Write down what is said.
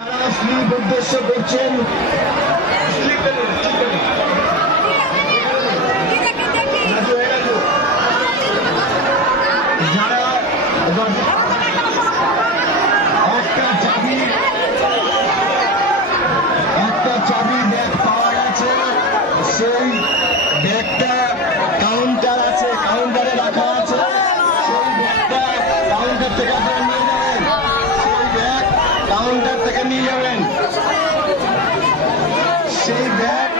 slip উদ্দেশ্য করছেন যারা একটা চাবি ব্যাগ পাওয়া গেছে, সেই ব্যাগটা কাউন্টার আছে, কাউন্টারে রাখা আছে, সেই ব্যাগটা কাউন্টার থেকে আপনারা নিয়ে যাবেন, সেই ব্যাগ কাউন্টার থেকে নিয়ে যাবেন, সেই ব্যাগ